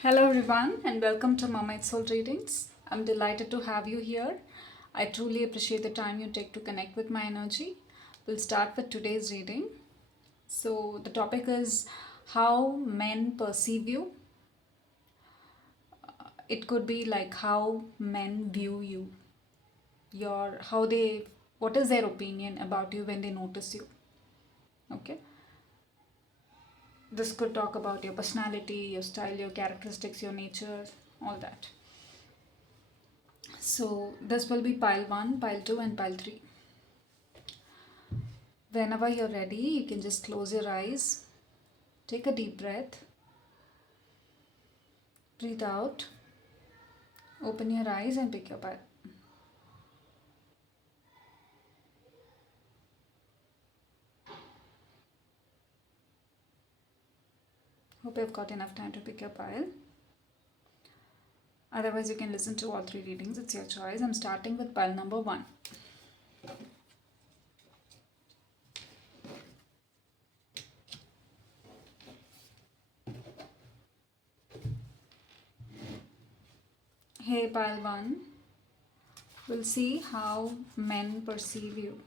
Hello, everyone, and welcome to Mama Soul Readings. I'm delighted to have you here. I truly appreciate the time you take to connect with my energy. We'll start with today's reading. So, the topic is how men perceive you. It could be like how men view you, what is their opinion about you when they notice you. Okay, this could talk about your personality, your style, your characteristics, your nature, all that. So this will be pile 1, pile 2, and pile 3. Whenever you're ready, you can just close your eyes, take a deep breath, breathe out, open your eyes, and pick your pile. Hope you've got enough time to pick your pile. Otherwise, you can listen to all 3 readings, it's your choice. I'm starting with pile number 1. Hey, pile 1. We'll see how men perceive you.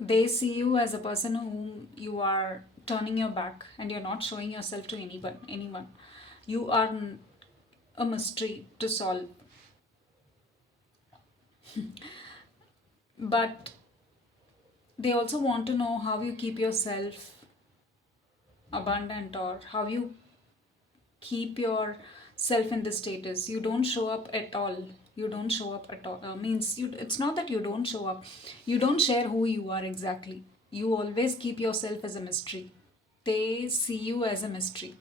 They see you as a person whom you are turning your back and you're not showing yourself to anyone. You are a mystery to solve. But they also want to know how you keep yourself abundant or how you keep yourself in this status. You don't show up at all. You don't show up at all. Means you. It's not that you don't show up. You don't share who you are exactly. You always keep yourself as a mystery. They see you as a mystery.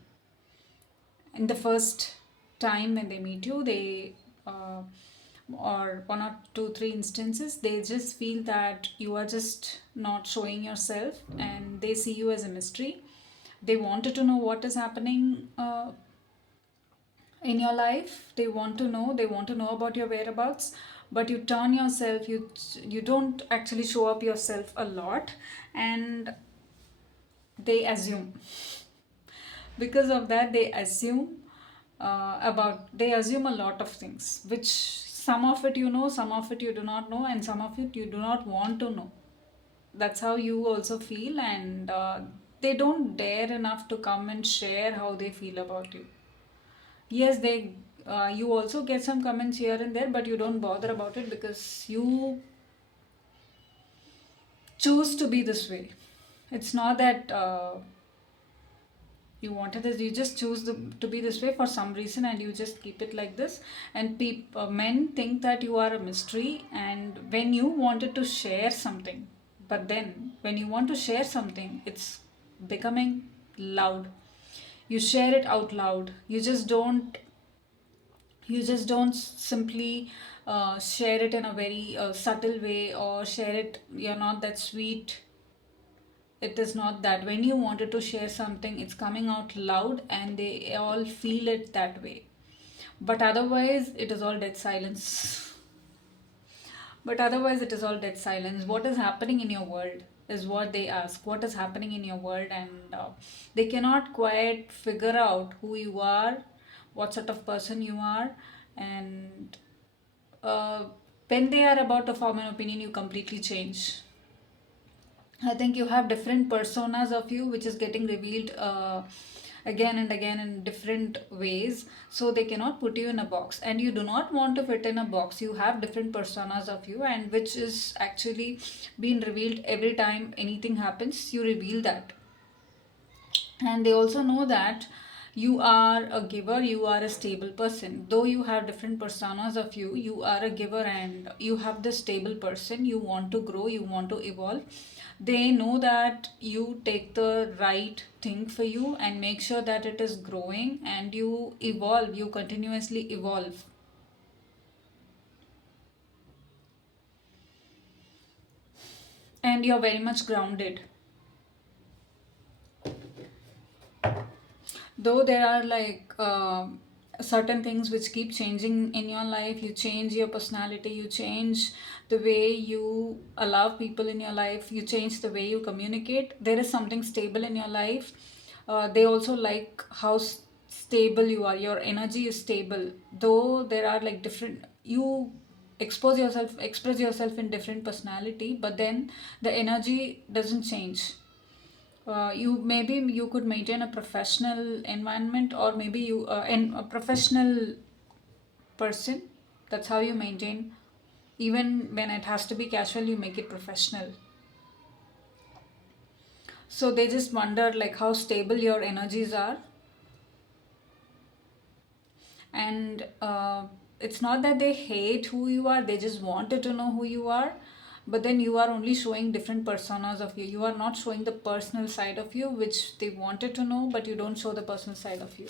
In the first time when they meet you, they or one or two, three instances, they just feel that you are just not showing yourself, and they see you as a mystery. They wanted to know what is happening in your life. They want to know. They want to know about your whereabouts, but you turn yourself. You don't actually show up yourself a lot, and they assume. Because of that, they assume a lot of things, which some of it you know, some of it you do not know, and some of it you do not want to know. That's how you also feel, and they don't dare enough to come and share how they feel about you. Yes, they you also get some comments here and there, but you don't bother about it because you choose to be this way. It's not that you wanted this, you just choose to be this way for some reason, and you just keep it like this. And men think that you are a mystery, and when you wanted to share something, but then when you want to share something, it's becoming loud. You share it out loud. You just don't simply share it in a very subtle way, or share it, you're not that sweet. It is not that. When you wanted to share something, it's coming out loud, and they all feel it that way. But otherwise, it is all dead silence. But otherwise, it is all dead silence. What is happening in your world is what they ask. What is happening in your world? And they cannot quite figure out who you are, what sort of person you are. And uh, when they are about to form an opinion, you completely change. I think you have different personas of you, which is getting revealed again and again in different ways. So they cannot put you in a box, and you do not want to fit in a box. You have different personas of you, and which is actually being revealed every time anything happens. You reveal that, and they also know that you are a giver, you are a stable person. Though you have different personas of you, you are a giver, and you have this stable person. You want to grow, you want to evolve. They know that you take the right thing for you and make sure that it is growing, and you evolve, you continuously evolve. And you're very much grounded. Though there are like certain things which keep changing in your life. You change your personality, you change the way you allow people in your life, you change the way you communicate. There is something stable in your life. They also like how stable you are, your energy is stable. Though there are like different, you express yourself in different personality, but then the energy doesn't change. You maybe you could maintain a professional environment, or maybe you in a professional person. That's how you maintain. Even when it has to be casual, you make it professional. So they just wonder like how stable your energies are. And it's not that they hate who you are, they just wanted to know who you are. But then you are only showing different personas of you, you are not showing the personal side of you which they wanted to know, but you don't show the personal side of you.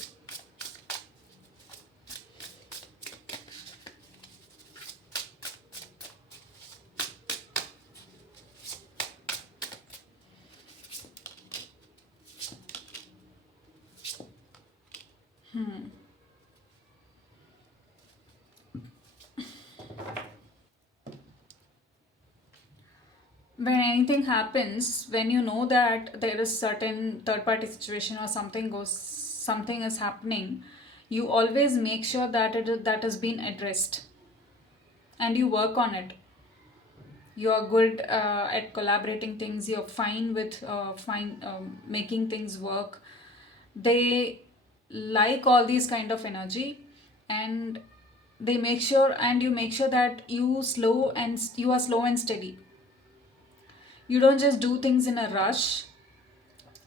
When anything happens, when you know that there is certain third party situation or something is happening, you always make sure that that has been addressed, and you work on it. You are good at collaborating things, you're fine with fine making things work. They like all these kind of energy. And they make sure, and you make sure that you are slow and steady. You don't just do things in a rush.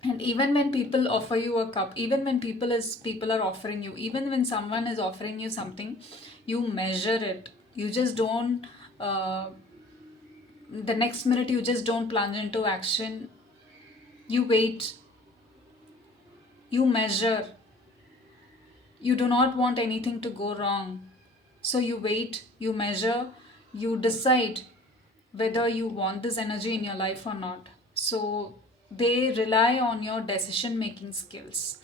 And even when people offer you a cup, even when people are offering you, even when someone is offering you something, you measure it. You just don't the next minute you just don't plunge into action. You wait, you measure. You do not want anything to go wrong. So you wait, you measure, you decide whether you want this energy in your life or not. So they rely on your decision making skills.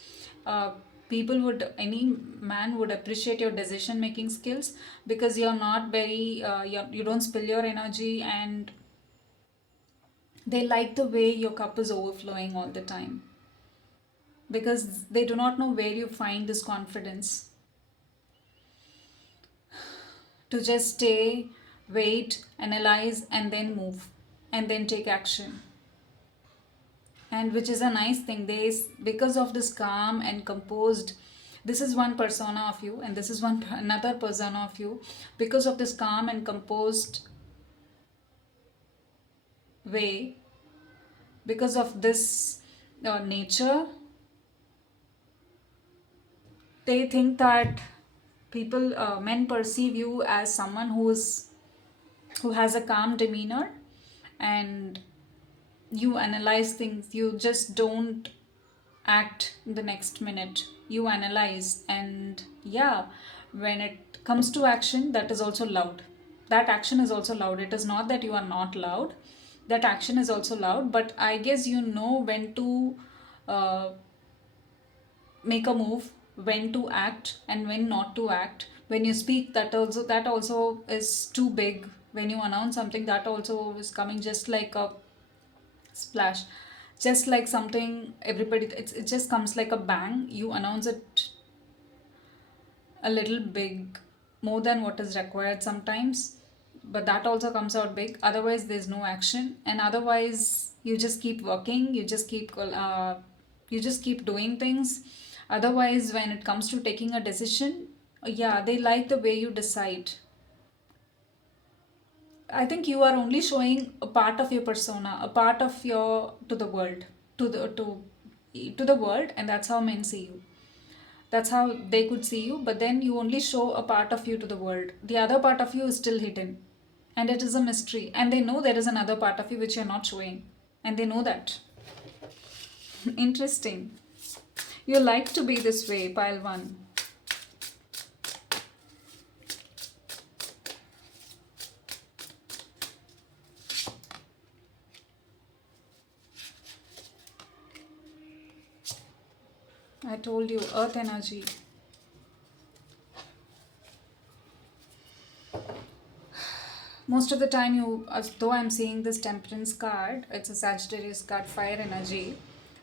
Uh, any man would appreciate your decision making skills, because you're not very, you don't spill your energy, and they like the way your cup is overflowing all the time, because they do not know where you find this confidence to just stay, wait, analyze, and then move, and then take action. And which is a nice thing. Because of this calm and composed, this is one persona of you, and this is one another persona of you. Because of this calm and composed way, because of this nature, they think that men perceive you as someone who has a calm demeanor. And you analyze things, you just don't act the next minute. You analyze, and yeah, when it comes to action, that is also loud. That action is also loud. It is not that you are not loud, that action is also loud. But I guess you know when to uh, make a move, when to act and when not to act. When you speak, that also is too big. When you announce something, that also is coming just like a splash, just like something everybody, it just comes like a bang. You announce it a little big, more than what is required sometimes, but that also comes out big. Otherwise there's no action, and otherwise you just keep working, you just keep doing things. Otherwise, when it comes to taking a decision, yeah, they like the way you decide. I think you are only showing a part of your persona, a part of your to the world, to the world, and that's how men see you. That's how they could see you, but then you only show a part of you to the world. The other part of you is still hidden, and it is a mystery. And they know there is another part of you which you're not showing, and they know that. Interesting. You like to be this way, pile one. I told you, earth energy. Most of the time, you, as though I'm seeing this temperance card, it's a Sagittarius card, fire energy.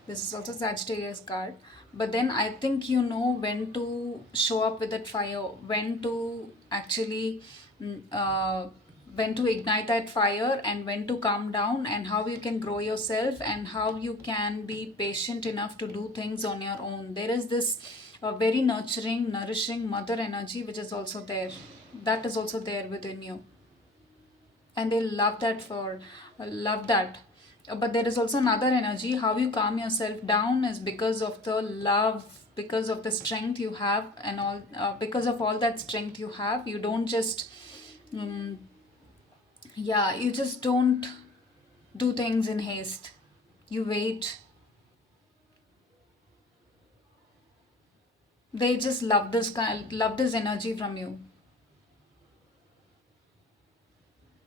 This is also Sagittarius card. But then I think you know when to show up with that fire, when to actually, mm, uh, when to ignite that fire, and when to calm down, and how you can grow yourself, and how you can be patient enough to do things on your own. There is this very nurturing, nourishing mother energy which is also there. That is also there within you, and they love that for love that. But there is also another energy. How you calm yourself down is because of the love, because of the strength you have, and all because of all that strength you have, you don't just um, yeah, you just don't do things in haste. You wait. They just love this kind, love this energy from you.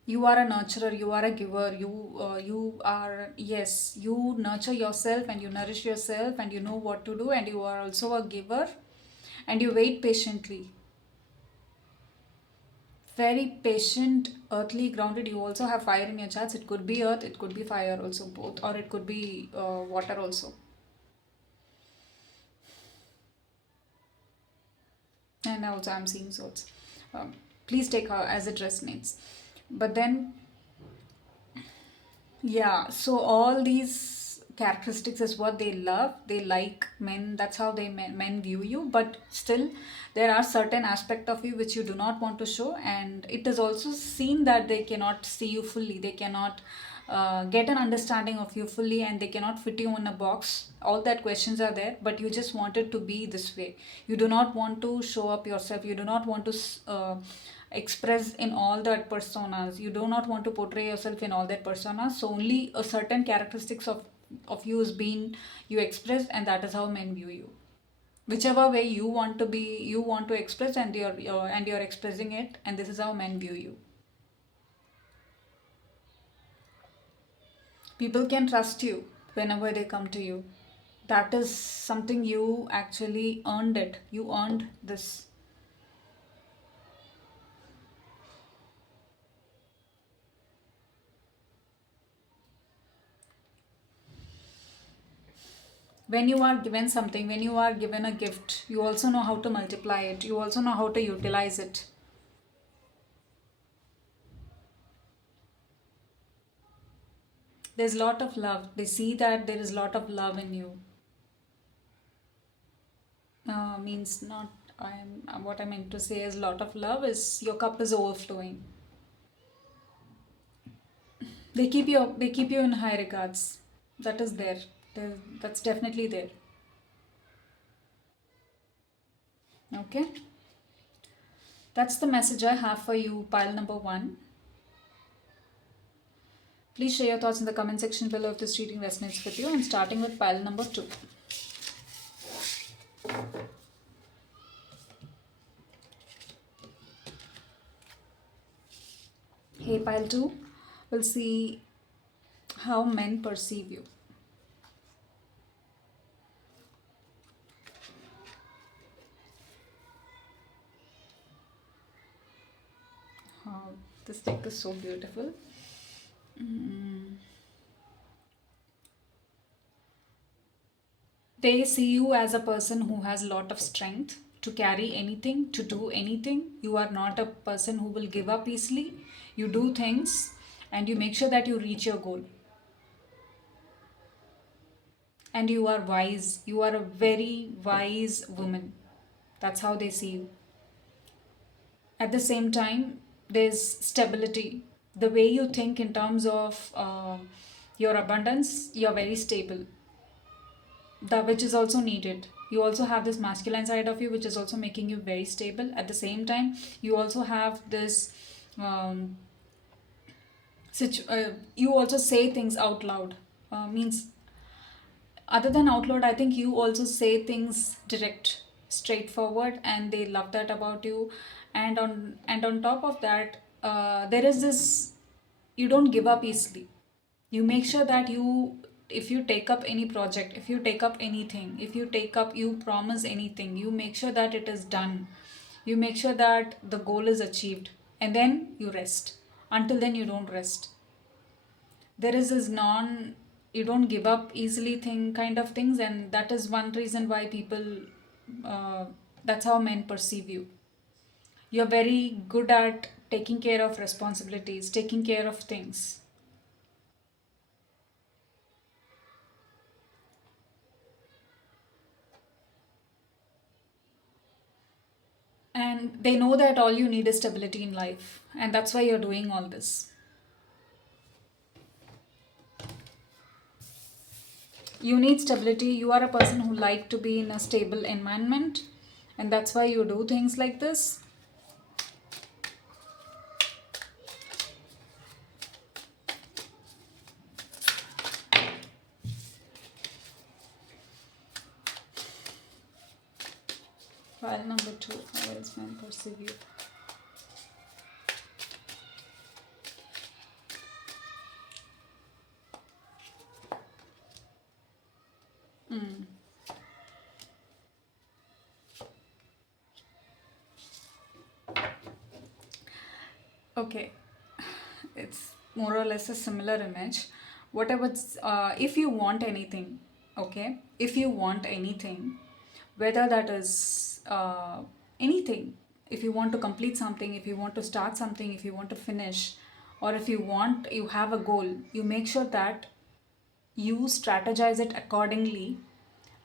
You are a nurturer, you are a giver, you are, yes, you nurture yourself and you nourish yourself and you know what to do, and you are also a giver, and you wait patiently. Very patient, earthly grounded. You also have fire in your charts. It could be earth, it could be fire also, both, or it could be water also. And also I'm seeing swords. Please take her as it resonates. But then, yeah, so all these characteristics is what they love. They like men. That's how men view you. But still, there are certain aspect of you which you do not want to show, and it is also seen that they cannot see you fully. They cannot get an understanding of you fully, and they cannot fit you in a box. All that questions are there, but you just want it to be this way. You do not want to show up yourself. You do not want to express in all that personas. You do not want to portray yourself in all that personas. So only a certain characteristics of you is being you expressed, and that is how men view you. Whichever way you want to be, you want to express, and you're expressing it, and this is how men view you. People can trust you whenever they come to you. That is something you actually earned it. You earned this. When you are given something, when you are given a gift, you also know how to multiply it. You also know how to utilize it. There's a lot of love. They see that there is a lot of love in you. Means not, I'm what I meant to say is lot of love is your cup is overflowing. They keep you in high regards. That is there. That's definitely there. Okay, that's the message I have for you, pile number one. Please share your thoughts in the comment section below if this reading resonates with you. I'm starting with pile number two. Hey, pile two, we'll see how men perceive you. Oh, this deck is so beautiful. They see you as a person who has a lot of strength to carry anything, to do anything. You are not a person who will give up easily. You do things and you make sure that you reach your goal. And you are wise. You are a very wise woman. That's how they see you. At the same time, there's stability. The way you think in terms of your abundance, you're very stable. That which is also needed. You also have this masculine side of you which is also making you very stable. At the same time, you also have this um, you also say things out loud. Means other than out loud, I think you also say things direct, straightforward, and they love that about you. And on top of that, there is this, you don't give up easily. You make sure that you, if you take up any project, if you take up anything, if you take up, you promise anything, you make sure that it is done. You make sure that the goal is achieved, and then you rest. Until then, you don't rest. There is this non, you don't give up easily thing kind of things, and that is one reason why people, uh, that's how men perceive you. You're very good at taking care of responsibilities, taking care of things, and they know that all you need is stability in life, and that's why you're doing all this. You need stability. You are a person who like to be in a stable environment, and that's why you do things like this. File number 2, how else men perceive you. Mm. Okay, it's more or less a similar image. Whatever, if you want anything, okay, if you want anything, whether that is anything, if you want to complete something, if you want to start something, if you want to finish, or if you want, you have a goal, you make sure that you strategize it accordingly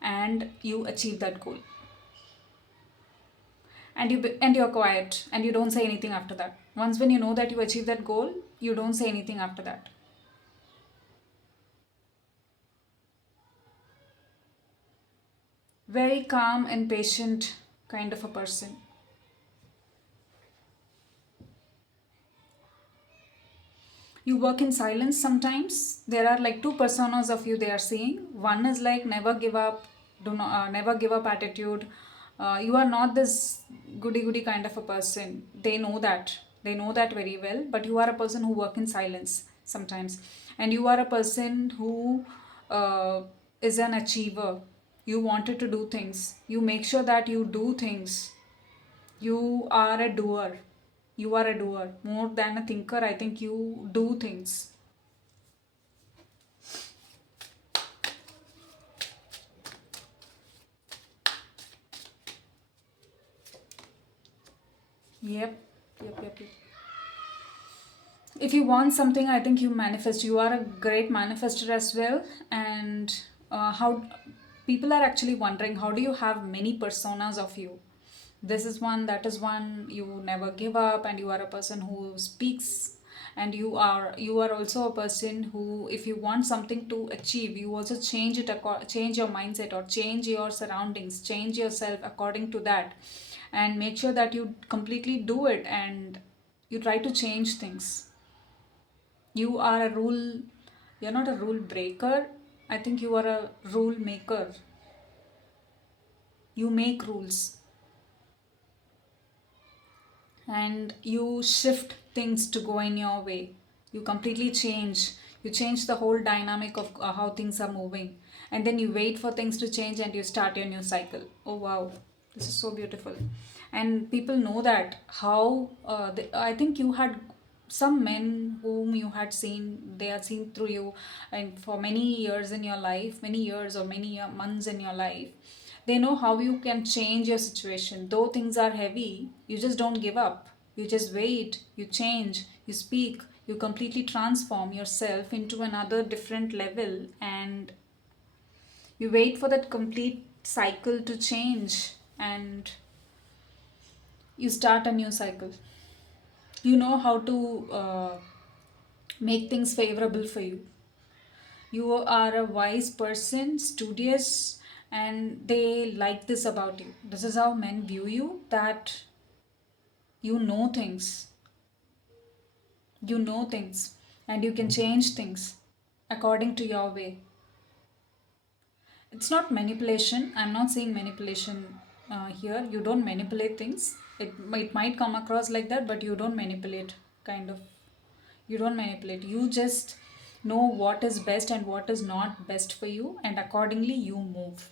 and you achieve that goal. And and you're quiet and you don't say anything after that. Once when you know that you achieve that goal, you don't say anything after that. Very calm and patient kind of a person. You work in silence sometimes. There are like two personas of you they are seeing. One is like never give up, do not never give up attitude. You are not this goody goody kind of a person. They know that, they know that very well, but you are a person who work in silence sometimes. And you are a person who uh, is an achiever. You wanted to do things, you make sure that you do things. You are a doer. You are a doer. More than a thinker, I think you do things. Yep. Yep, yep, yep. If you want something, I think you manifest. You are a great manifester as well. And how people are actually wondering, how do you have many personas of you? This is one, that is one. You never give up, and you are a person who speaks. And you are also a person who, if you want something to achieve, you also change it, change your mindset or change your surroundings, change yourself according to that, and make sure that you completely do it, and you try to change things. You are a rule, you're not a rule breaker. I think you are a rule maker. You make rules and you shift things to go in your way. You completely change. You change the whole dynamic of how things are moving. And then you wait for things to change and you start your new cycle. Oh wow, this is so beautiful. And people know that how, I think you had some men whom you had seen, they had seen through you and for many years in your life, many years or many months in your life. They know how you can change your situation. Though things are heavy, you just don't give up. You just wait, you change, you speak, you completely transform yourself into another different level, and you wait for that complete cycle to change, and you start a new cycle. You know how to make things favorable for you. You are a wise person, studious, and they like this about you. This is how men view you, that you know things. You know things and you can change things according to your way. It's not manipulation. I'm not saying manipulation here. You don't manipulate things. It might come across like that, but you don't manipulate, kind of. You don't manipulate. You just know what is best and what is not best for you, and accordingly you move.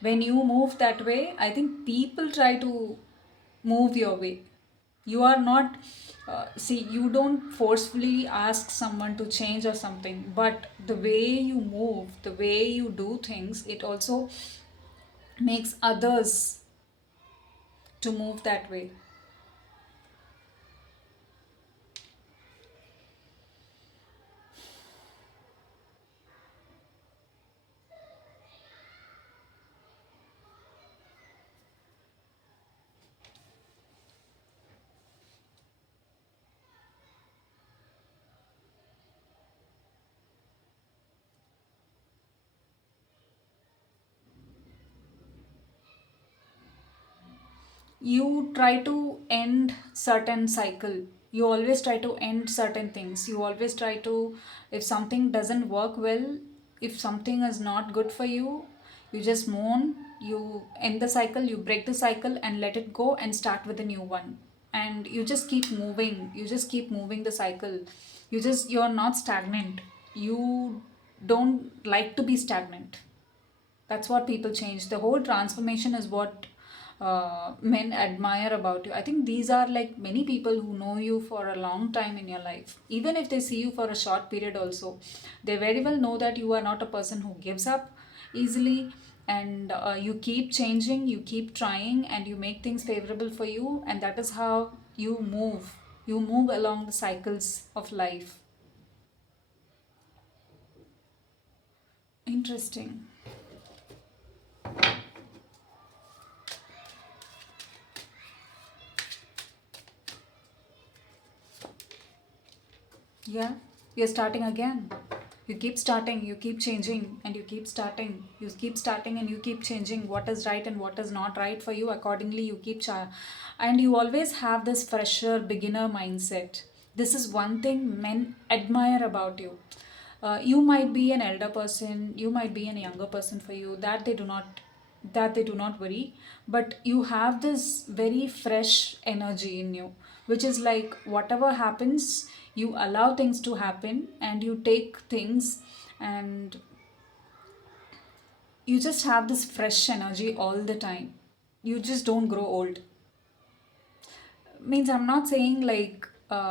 When you move that way, I think people try to move your way. You are not, see, you don't forcefully ask someone to change or something, but the way you move, the way you do things, it also makes others to move that way. You try to end certain cycle, you always try to end certain things, you always try to, if something doesn't work well, if something is not good for you, you just mourn, you end the cycle, you break the cycle and let it go and start with a new one. And you just keep moving, you just keep moving the cycle. You're not stagnant, you don't like to be stagnant. That's what people change. The whole transformation is what men admire about you. I think these are like many people who know you for a long time in your life. Even if they see you for a short period, also, they very well know that you are not a person who gives up easily, and you keep changing, you keep trying, and you make things favorable for you, and that is how you move. You move along the cycles of life. Interesting. Yeah, you're starting again. You keep starting, you keep changing, and you keep starting. You keep starting and you keep changing what is right and what is not right for you. Accordingly, you keep and you always have this fresher beginner mindset. This is one thing men admire about you. You might be an elder person, you might be a younger person, for you that they do not worry, but you have this very fresh energy in you, which is like whatever happens, you allow things to happen and you take things, and you just have this fresh energy all the time. You just don't grow old. Means I'm not saying like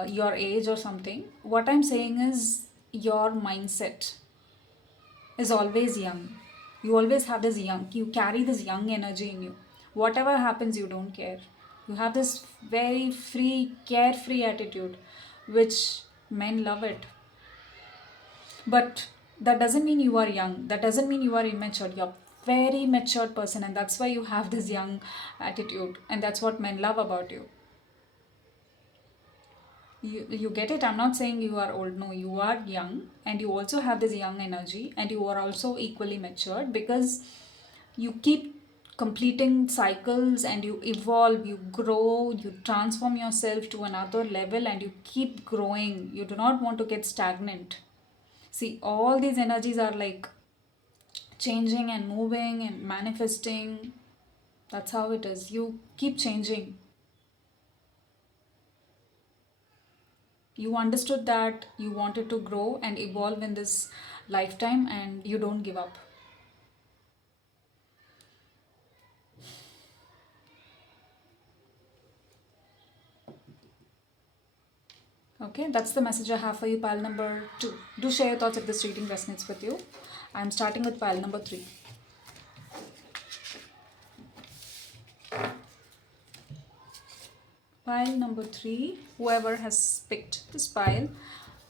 your age or something. What I'm saying is your mindset is always young. You always have this young, you carry this young energy in you. Whatever happens, you don't care. You have this very free, carefree attitude, which men love it. But that doesn't mean you are young. That doesn't mean you are immature. You're very matured person, and that's why you have this young attitude, and that's what men love about you. You get it. I'm not saying you are old. No, you are young, and you also have this young energy, and you are also equally matured, because you keep completing cycles and you evolve, you grow, you transform yourself to another level, and you keep growing. You do not want to get stagnant. See, all these energies are like changing and moving and manifesting. That's how it is. You keep changing. You understood that you wanted to grow and evolve in this lifetime, and you don't give up. Okay, that's the message I have for you, pile number 2. Do share your thoughts if this reading resonates with you. I'm starting with pile number 3. Pile number 3, whoever has picked this pile,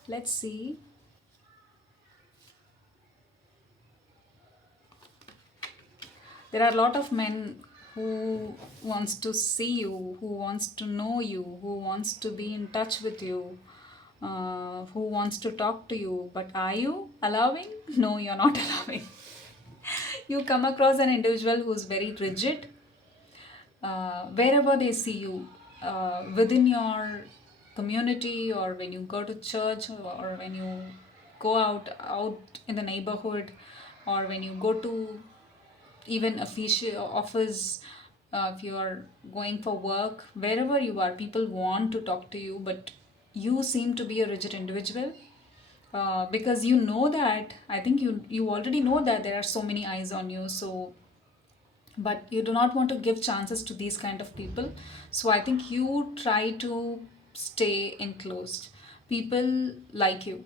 let's see. There are a lot of men who wants to see you, who wants to know you, who wants to be in touch with you, who wants to talk to you. But are you allowing? No, you're not allowing. You come across an individual who's very rigid, wherever they see you, within your community, or when you go to church, or when you go out in the neighborhood, or when you go to even official office, if you are going for work, wherever you are, people want to talk to you, but you seem to be a rigid individual, because you know that, I think you already know that there are so many eyes on you. So but you do not want to give chances to these kind of people. So I think you try to stay enclosed. People like you,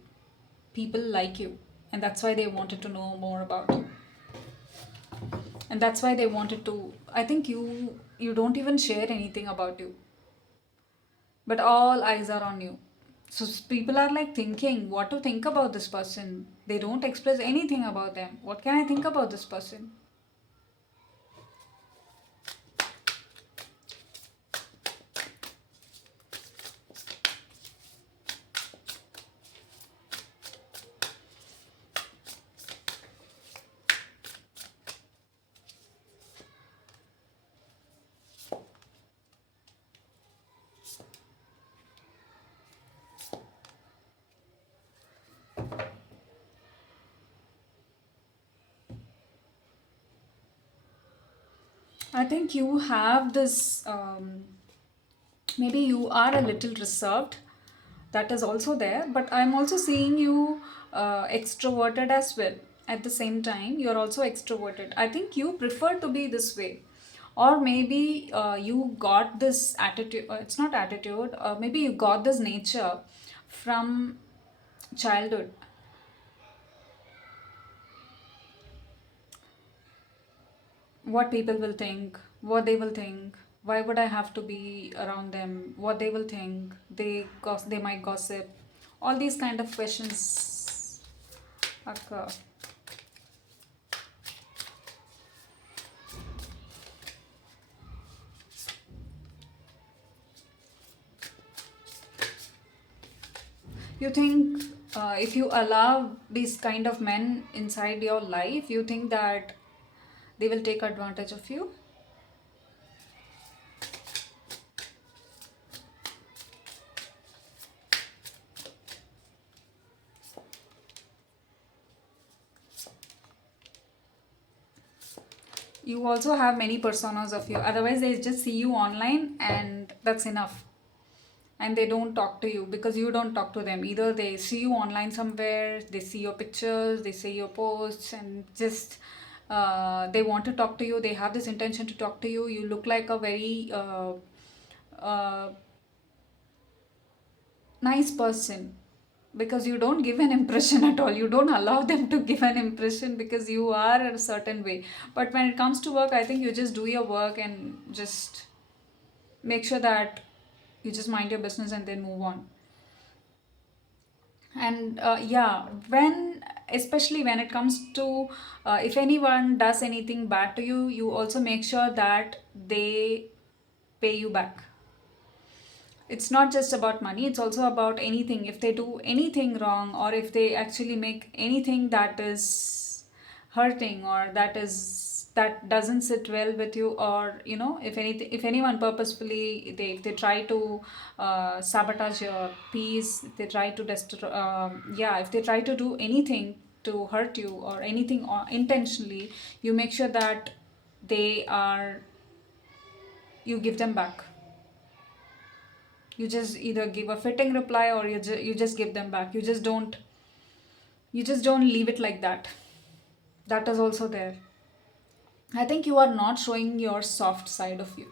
people like you, and that's why they wanted to know more about you, and that's why they wanted to, I think you don't even share anything about you, but all eyes are on you. So people are like thinking what to think about this person. They don't express anything about them. What can I think about this person? I think you have this, maybe you are a little reserved. That is also there, but I'm also seeing you extroverted as well. At the same time, you're also extroverted. I think you prefer to be this way. Or maybe you got this attitude, it's not attitude, maybe you got this nature from childhood. What people will think, what they will think, why would I have to be around them, what they will think, they might gossip. All these kind of questions occur. You think if you allow these kind of men inside your life, you think that they will take advantage of you? You also have many personas of you. Otherwise, they just see you online and that's enough. And they don't talk to you because you don't talk to them. Either they see you online somewhere, they see your pictures, they see your posts, and just they want to talk to you. They have this intention to talk to you. You look like a very uh, nice person because you don't give an impression at all. You don't allow them to give an impression because you are a certain way. But when it comes to work, I think you just do your work and just make sure that you just mind your business and then move on. And yeah, when, especially when it comes to if anyone does anything bad to you, you also make sure that they pay you back. It's not just about money, it's also about anything. If they do anything wrong, or if they actually make anything that is hurting, or that doesn't sit well with you, or if anything, if anyone purposefully, if they try to sabotage your peace, if they try to destroy, yeah, if they try to do anything to hurt you or anything, or intentionally, you make sure that they are you give them back. You just either give a fitting reply, or you just give them back. You just don't leave it like that. That is also there. I think you are not showing your soft side of you,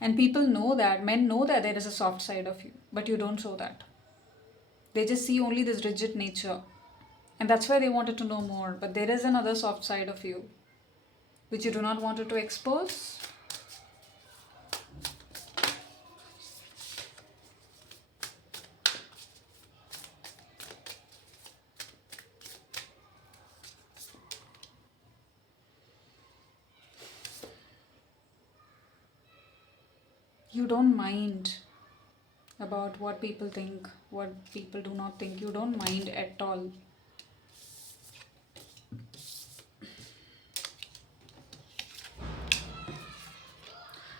and people know that, men know that there is a soft side of you, but you don't show that. They just see only this rigid nature, and that's why they wanted to know more. But there is another soft side of you which you do not want to expose. You don't mind about what people think, what people do not think. You don't mind at all.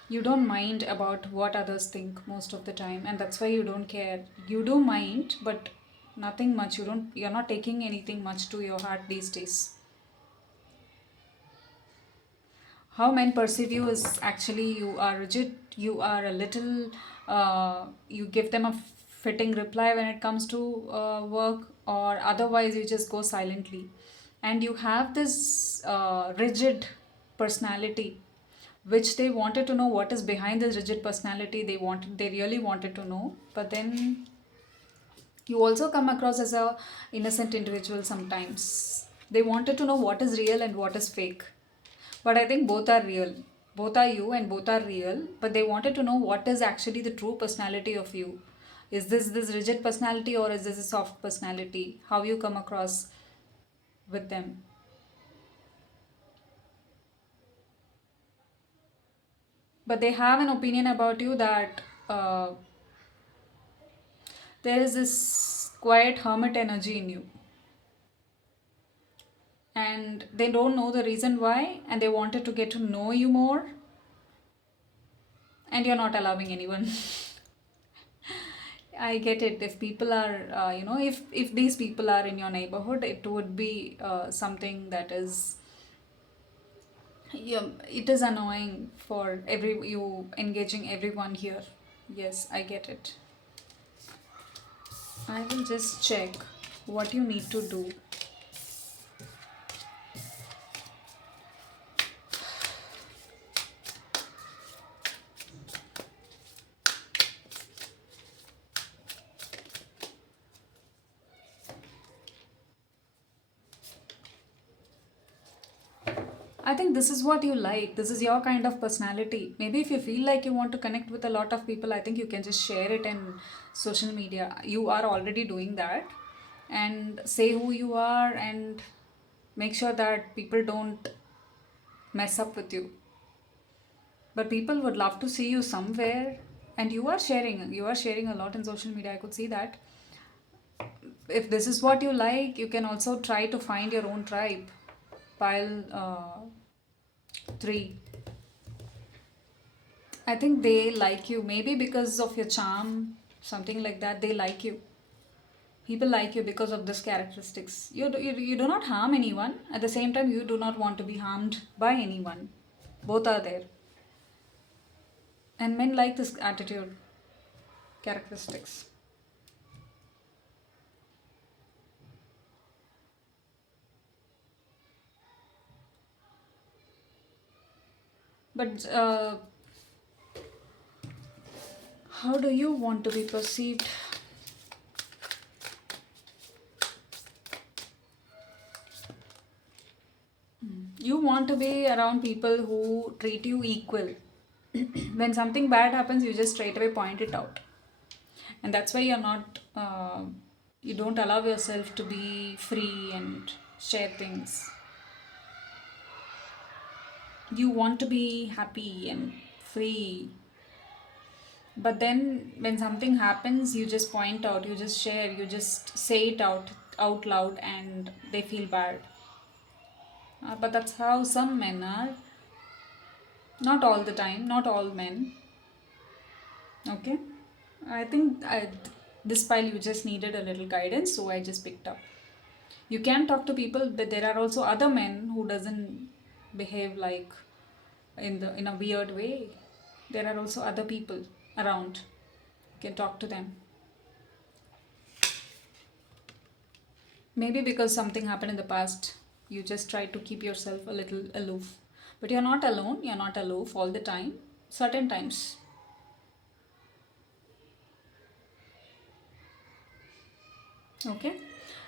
You don't mind about what others think most of the time, and that's why you don't care. You do mind, but nothing much. You're not taking anything much to your heart these days. How men perceive you is actually you are rigid, you are a little, you give them a fitting reply when it comes to work, or otherwise you just go silently. And you have this rigid personality. which they wanted to know what is behind this rigid personality. They really wanted to know. But then you also come across as a innocent individual sometimes. They wanted to know what is real and what is fake. But I think both are real. Both are you and both are real. But they wanted to know what is actually the true personality of you. Is this rigid personality or is this a soft personality? How you come across with them. But they have an opinion about you that there is this quiet hermit energy in you. And they don't know the reason why, and they wanted to get to know you more, and you're not allowing anyone. I get it. If people are, if these people are in your neighborhood, it would be something that is, yeah, it is annoying for you engaging everyone here. Yes, I get it. I will just check what you need to do. I think this is what you like. This is your kind of personality. Maybe if you feel like you want to connect with a lot of people, I think you can just share it in social media. You are already doing that. And say who you are and make sure that people don't mess up with you. But people would love to see you somewhere. And you are sharing a lot in social media. I could see that. If this is what you like, you can also try to find your own tribe. Pile 3. I think they like you, maybe because of your charm, something like that. They like you. People like you because of this characteristics. You do not harm anyone. At the same time, you do not want to be harmed by anyone. Both are there. And men like this attitude, characteristics. But how do you want to be perceived? You want to be around people who treat you equal. When something bad happens, you just straight away point it out. And that's why you're not, you don't allow yourself to be free and share things. You want to be happy and free. But then when something happens, you just point out, you just share, you just say it out loud and they feel bad. But that's how some men are. Not all the time, not all men. Okay. I think this pile you just needed a little guidance, so I just picked up. You can talk to people, but there are also other men who doesn't behave like in a weird way. There are also other people around. You can talk to them. Maybe because something happened in the past, you just try to keep yourself a little aloof. But you're not alone, you're not aloof all the time. Certain times. Okay.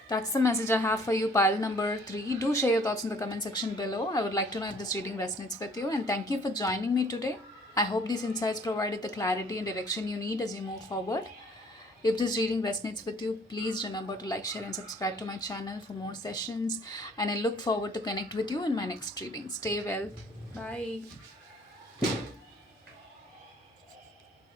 That's the message I have for you, pile number 3. Do share your thoughts in the comment section below. I would like to know if this reading resonates with you. And thank you for joining me today. I hope these insights provided the clarity and direction you need as you move forward. If this reading resonates with you, please remember to like, share, and subscribe to my channel for more sessions. And I look forward to connect with you in my next reading. Stay well. Bye.